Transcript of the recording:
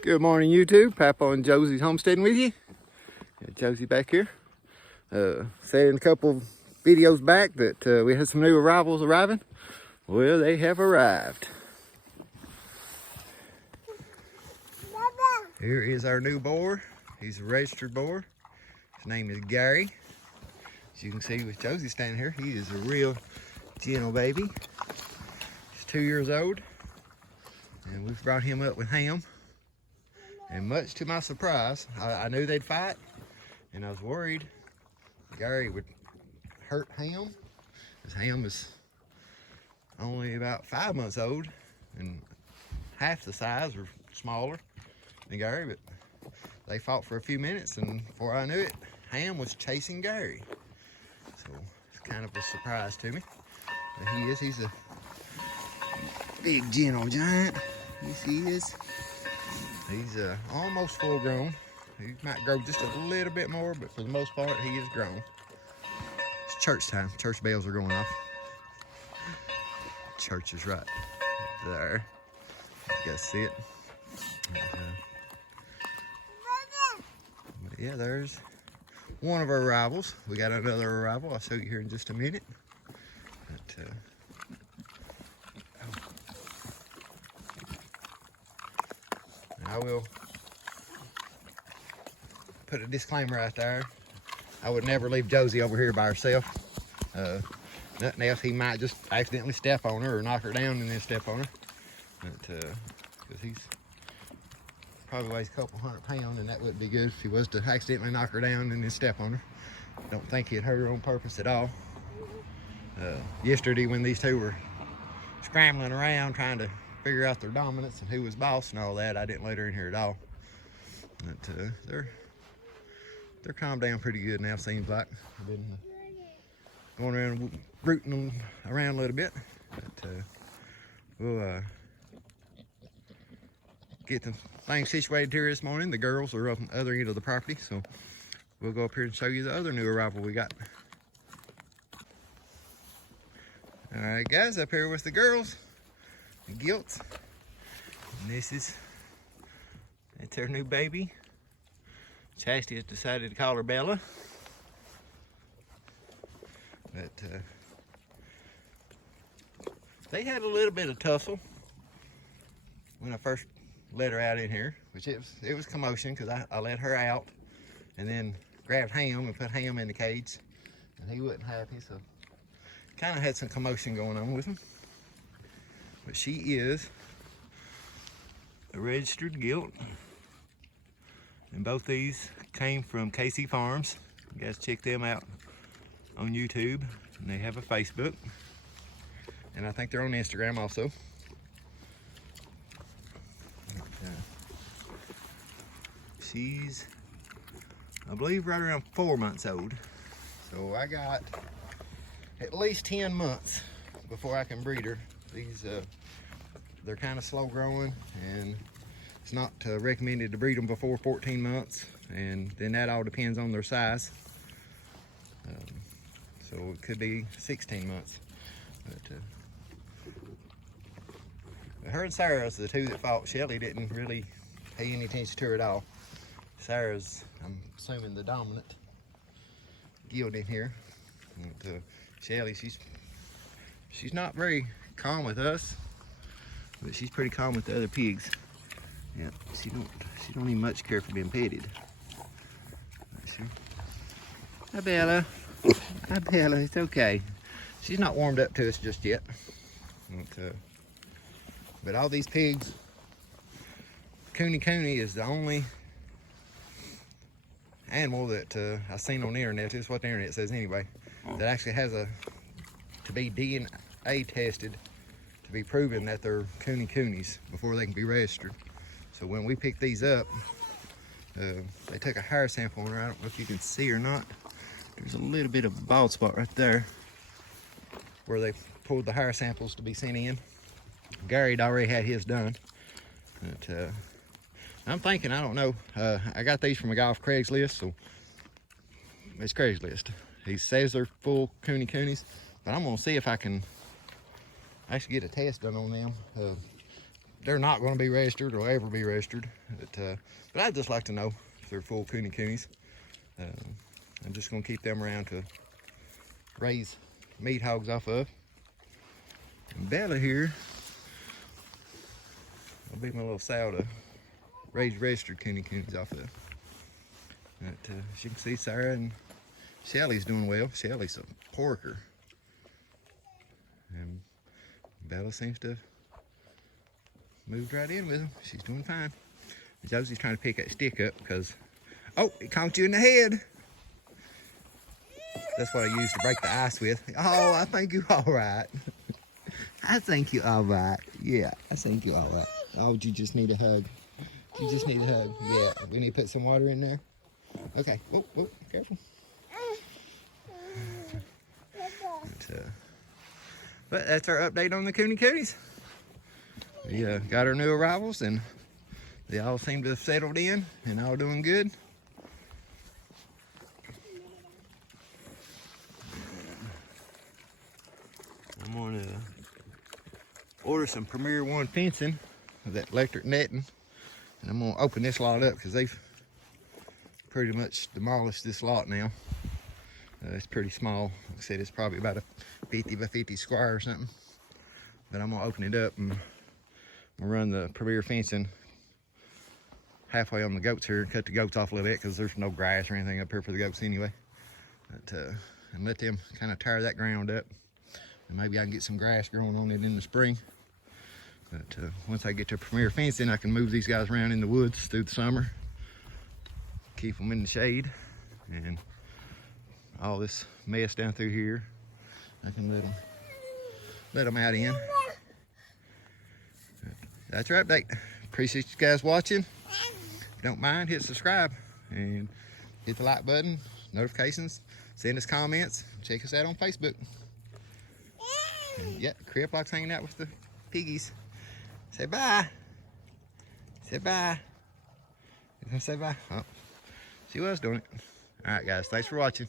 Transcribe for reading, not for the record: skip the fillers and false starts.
Good morning, YouTube. Papa and Josie's homesteading with you. Got Josie back here. Said in a couple videos back that we had some new arrivals arriving. Well, they have arrived. Here is our new boar. He's a registered boar. His name is Gary. As you can see with Josie standing here, he is a real gentle baby. He's 2 years old. And we've brought him up with Ham. And much to my surprise, I knew they'd fight, and I was worried Gary would hurt Ham, because Ham is only about 5 months old, and half the size or smaller than Gary, but they fought for a few minutes, and before I knew it, Ham was chasing Gary. So it's kind of a surprise to me. But he's a big gentle giant. Yes, he is. He's almost full grown. He might grow just a little bit more, but for the most part, he is grown. It's church time. Church bells are going off. Church is right there. You guys see it? But yeah, there's one of our arrivals. We got another arrival. I'll show you here in just a minute. But, I will put a disclaimer right there. I would never leave Josie over here by herself. Nothing else, he might just accidentally step on her or knock her down and then step on her. Because he's probably weighs a couple 100 pounds, and that wouldn't be good if he was to accidentally knock her down and then step on her. Don't think he'd hurt her on purpose at all. Yesterday when these two were scrambling around trying to figure out their dominance and who was boss and all that, I didn't let her in here at all. But they're calmed down pretty good now, seems like. I've been going around rooting them around a little bit. But we'll get the things situated here this morning. The girls are up on the other end of the property, so we'll go up here and show you the other new arrival we got. All right, guys, up here with the girls. Guilt, and it's her new baby. Chastity has decided to call her Bella, but they had a little bit of tussle when I first let her out in here, which it was commotion because I let her out and then grabbed Ham and put Ham in the cage, and he wasn't happy, so kind of had some commotion going on with him. But she is a registered gilt, and both these came from KC Farms. You guys check them out on YouTube, and they have a Facebook, and I think they're on Instagram also. She's, I believe, right around 4 months old, so I got at least 10 months before I can breed her. These they're kind of slow growing, and it's not recommended to breed them before 14 months, and then that all depends on their size. So it could be 16 months. But her and Sarah's the two that fought. Shelly didn't really pay any attention to her at all. Sarah's, I'm assuming, the dominant gilt in here. And, Shelly, she's not very calm with us, but she's pretty calm with the other pigs. Yeah, she don't even much care for being petted. Hi, Bella. Hi, Bella. It's okay. She's not warmed up to us just yet. But all these pigs, Kunekunes is the only animal that I've seen on the internet. This is what the internet says anyway. That actually has to be DNA tested to be proven that they're Kunekunes before they can be registered. So when we picked these up, they took a hair sample on her. I don't know if you can see or not. There's a little bit of a bald spot right there where they pulled the hair samples to be sent in. Gary'd already had his done. But, I'm thinking, I don't know. I got these from a guy off Craigslist, so it's Craigslist. He says they're full Kunekunes, but I'm gonna see if I can actually get a test done on them. they're not going to be registered or ever be registered. But I'd just like to know if they're full Kunekunes. I'm just going to keep them around to raise meat hogs off of. And Bella here will be my little sow to raise registered Kunekunes off of. But, as you can see, Sarah and Shelly's doing well. Shelly's a porker. And Bella seems to have moved right in with him. She's doing fine. Josie's trying to pick that stick up because, oh, it conked you in the head. That's what I use to break the ice with. Oh, I think you're all right. I think you're all right. Yeah, I think you're all right. Oh, you just need a hug. You just need a hug. Yeah, we need to put some water in there. Okay, whoop, whoop, careful. But that's our update on the Kunekunes. We got our new arrivals and they all seem to have settled in and all doing good. I'm going to order some Premier One fencing with that electric netting, and I'm going to open this lot up because they've pretty much demolished this lot now. It's pretty small. Like I said, it's probably about a 50 by 50 square or something. But I'm going to open it up and run the Premier fencing halfway on the goats here and cut the goats off a little bit because there's no grass or anything up here for the goats anyway. But, and let them kind of tear that ground up. And maybe I can get some grass growing on it in the spring. But once I get to Premier fencing, I can move these guys around in the woods through the summer. Keep them in the shade. And all this mess down through here, I can let them out in. That's our update. Appreciate you guys watching. If you don't mind, hit subscribe and hit the like button, notifications, send us comments, check us out on Facebook. And yeah, Crib likes hanging out with the piggies. Say bye. Say bye. You gonna say bye? Oh, she was doing it. All right, guys, thanks for watching.